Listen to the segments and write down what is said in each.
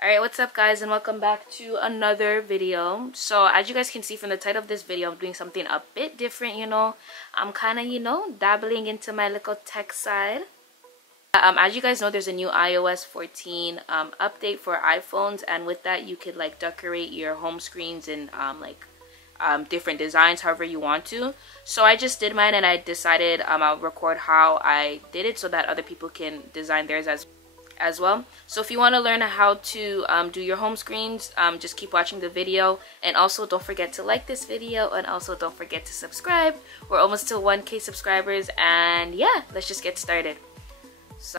Alright, what's up guys, and welcome back to another video. So as you guys can see from the title of this video, I'm doing something a bit different, I'm kind of, dabbling into my little tech side. As you guys know, there's a new iOS 14 update for iPhones, and with that you could like decorate your home screens in different designs however you want to. So I just did mine, and I decided I'll record how I did it so that other people can design theirs as well. So if you want to learn how to do your home screens, just keep watching the video, and also don't forget to like this video, and also don't forget to subscribe. We're almost to 1K subscribers, and yeah, let's just get started. So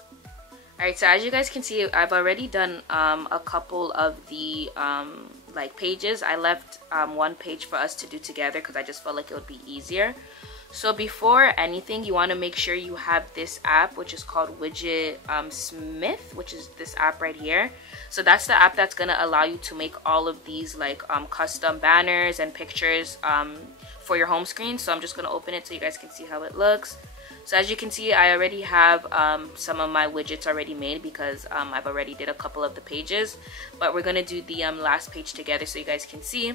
alright, so as you guys can see, I've already done a couple of the pages. I left one page for us to do together because I just felt like it would be easier. So before anything, you want to make sure you have this app, which is called Widgetsmith, which is this app right here. So that's the app that's going to allow you to make all of these custom banners and pictures for your home screen. So I'm just going to open it so you guys can see how it looks. So as you can see, I already have some of my widgets already made because I've already did a couple of the pages. But we're going to do the last page together so you guys can see.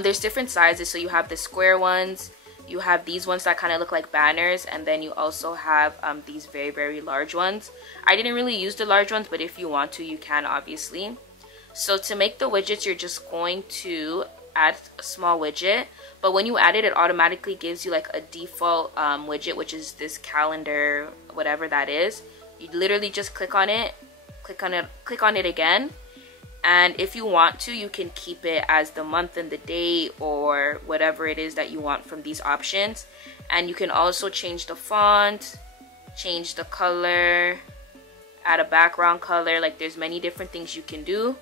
There's different sizes. So you have the square ones. You have these ones that kind of look like banners, and then you also have these very, very large ones. I didn't really use the large ones, but if you want to, you can obviously. So to make the widgets, you're just going to add a small widget, but when you add it, it automatically gives you like a default widget, which is this calendar, whatever that is. You literally just click on it again. And if you want to, you can keep it as the month and the date or whatever it is that you want from these options. And you can also change the font, change the color, add a background color. Like there's many different things you can do.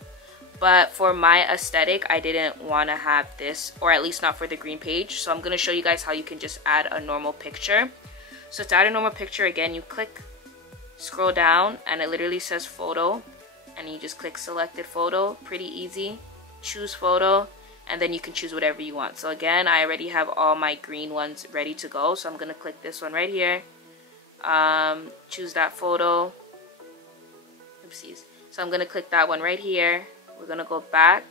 But for my aesthetic, I didn't want to have this, or at least not for the green page. So I'm going to show you guys how you can just add a normal picture. So to add a normal picture, again, you scroll down, and it literally says photo. And you just click selected photo. Pretty easy. Choose photo, and then you can choose whatever you want. So again, I already have all my green ones ready to go, so I'm gonna click this one right here. Choose that photo. Oopsies. So I'm gonna click that one right here. We're gonna go back,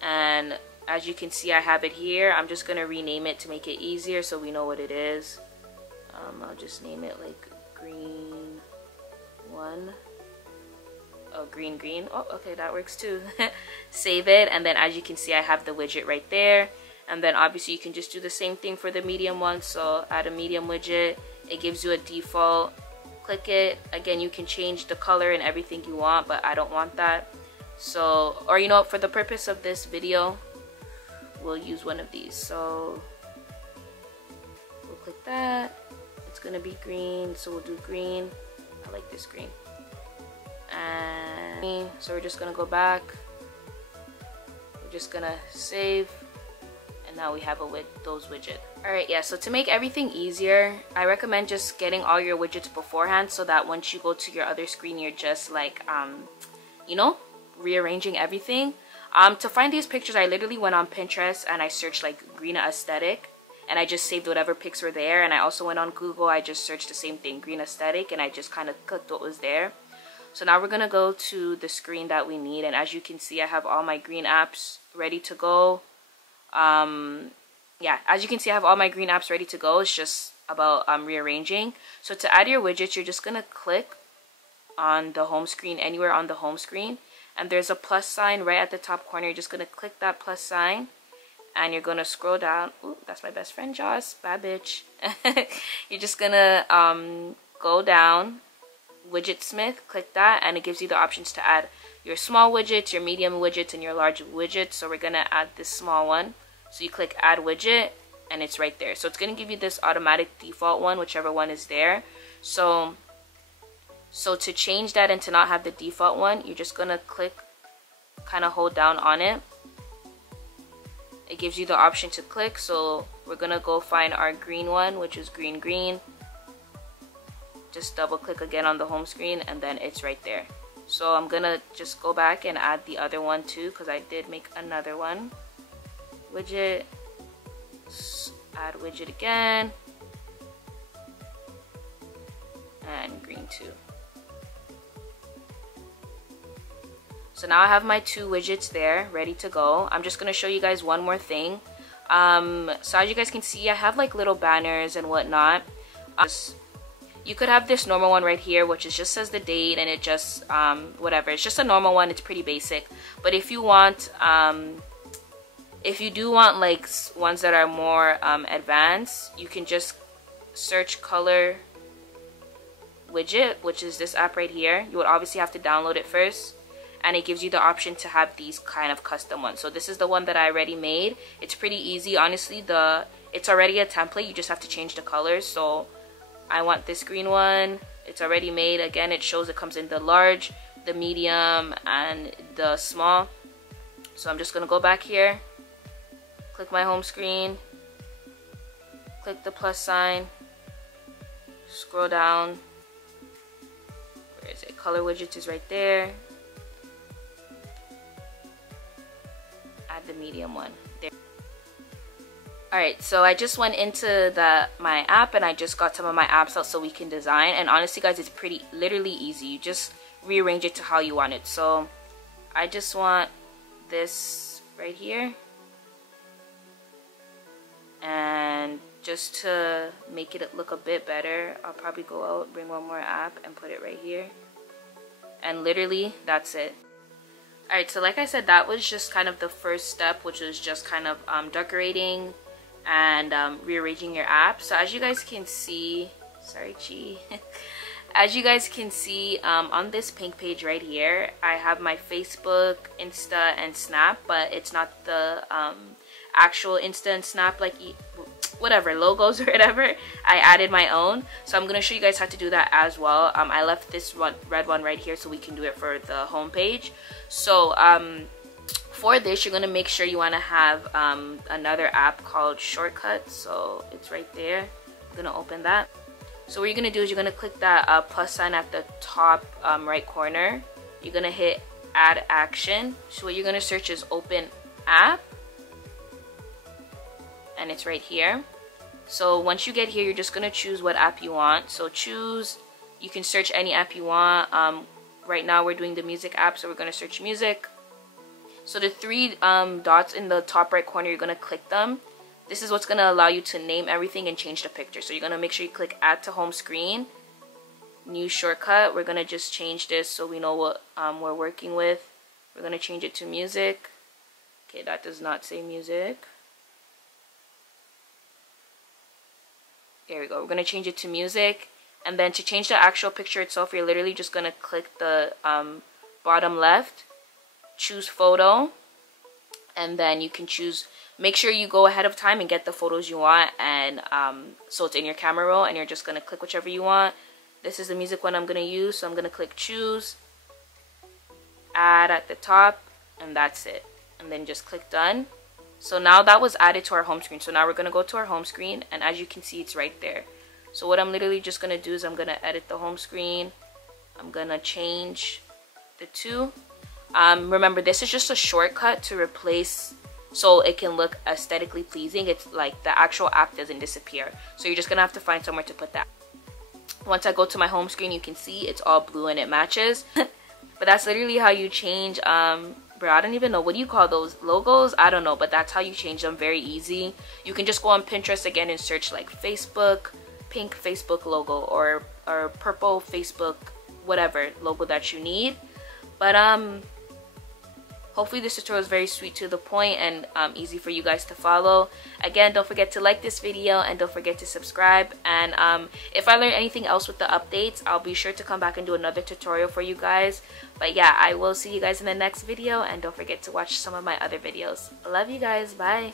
and as you can see, I have it here. I'm just gonna rename it to make it easier so we know what it is. I'll just name it like green one. Oh, green. Oh, okay, that works too. Save it, and then as you can see, I have the widget right there. And then obviously you can just do the same thing for the medium one. So add a medium widget. It gives you a default. Click it. Again, you can change the color and everything you want, but I don't want that. So, or for the purpose of this video, we'll use one of these. So we'll click that. It's gonna be green, so we'll do green. I like this green. And so we're just gonna go back, we're just gonna save, and now we have those widgets. Alright, yeah, so to make everything easier, I recommend just getting all your widgets beforehand so that once you go to your other screen, you're just like rearranging everything. To find these pictures, I literally went on Pinterest and I searched like green aesthetic, and I just saved whatever pics were there. And I also went on Google, I just searched the same thing, green aesthetic, and I just kind of clicked what was there. So now we're going to go to the screen that we need, and as you can see, I have all my green apps ready to go. Yeah, as you can see, I have all my green apps ready to go. It's just about rearranging. So to add your widgets, you're just going to click on the home screen, anywhere on the home screen, and there's a plus sign right at the top corner. You're just going to click that plus sign, and you're going to scroll down. Ooh, that's my best friend, Joss. Bad bitch. You're just going to go down. Widgetsmith, click that, and it gives you the options to add your small widgets, your medium widgets, and your large widgets. So we're gonna add this small one. So you click add widget, and it's right there. So it's gonna give you this automatic default one, whichever one is there. So to change that and to not have the default one, you're just gonna click, kind of hold down on it. It gives you the option to click. So we're gonna go find our green one, which is green. Just double click again on the home screen, and then it's right there. So I'm gonna just go back and add the other one too, because I did make another one. Widget, add widget again, and green too. So now I have my 2 widgets there ready to go. I'm just gonna show you guys one more thing. So as you guys can see, I have like little banners and whatnot. You could have this normal one right here, which is just says the date and it just whatever. It's just a normal one. It's pretty basic. But if you want if you do want like ones that are more advanced, you can just search color widget, which is this app right here. You would obviously have to download it first, and it gives you the option to have these kind of custom ones. So this is the one that I already made. It's pretty easy, honestly. It's already a template. You just have to change the colors. So I want this green one. It's already made. Again, it shows it comes in the large, the medium, and the small. So I'm just gonna go back here, click my home screen, click the plus sign, scroll down. Where is it? Color widgets is right there. Add the medium one there. Alright, so I just went into my app and I just got some of my apps out so we can design. And honestly guys, it's literally easy. You just rearrange it to how you want it. So I just want this right here. And just to make it look a bit better, I'll probably go out, bring one more app and put it right here. And literally, that's it. Alright, so like I said, that was just kind of the first step, which was just kind of decorating and rearranging your app. So as you guys can see, sorry Chi. As you guys can see on this pink page right here, I have my Facebook, Insta, and Snap, but it's not the actual Insta and Snap like whatever logos or whatever. I added my own, so I'm gonna show you guys how to do that as well. I left this red one right here so we can do it for the home page. So for this, you're gonna make sure you want to have another app called Shortcuts. So it's right there. I'm gonna open that. So what you're gonna do is you're gonna click that plus sign at the top right corner. You're gonna hit add action. So what you're gonna search is open app, and it's right here. So once you get here, you're just gonna choose what app you want. So you can search any app you want. Right now we're doing the music app, so we're gonna search music. So the 3 dots in the top right corner, you're gonna click them. This is what's gonna allow you to name everything and change the picture. So you're gonna make sure you click add to home screen, new shortcut. We're gonna just change this so we know what we're working with. We're gonna change it to music. Okay, that does not say music. There we go. We're gonna change it to music, and then to change the actual picture itself, you're literally just gonna click the bottom left, choose photo, and then you can choose. Make sure you go ahead of time and get the photos you want, and so it's in your camera roll, and you're just gonna click whichever you want. This is the music one I'm gonna use, so I'm gonna click choose, add at the top, and that's it. And then just click done. So now that was added to our home screen. So now we're gonna go to our home screen, and as you can see, it's right there. So what I'm literally just gonna do is I'm gonna edit the home screen. I'm gonna change the 2. Remember, this is just a shortcut to replace, so it can look aesthetically pleasing. It's like the actual app doesn't disappear. So you're just gonna have to find somewhere to put that. Once I go to my home screen, you can see it's all blue and it matches. But that's literally how you change bro, I don't even know, what do you call those logos? I don't know, but that's how you change them. Very easy. You can just go on Pinterest again and search like Facebook, pink Facebook logo, or purple Facebook, whatever logo that you need. But hopefully this tutorial is very sweet, to the point, and easy for you guys to follow. Again, don't forget to like this video, and don't forget to subscribe. And if I learn anything else with the updates, I'll be sure to come back and do another tutorial for you guys. But yeah, I will see you guys in the next video, and don't forget to watch some of my other videos. I love you guys. Bye.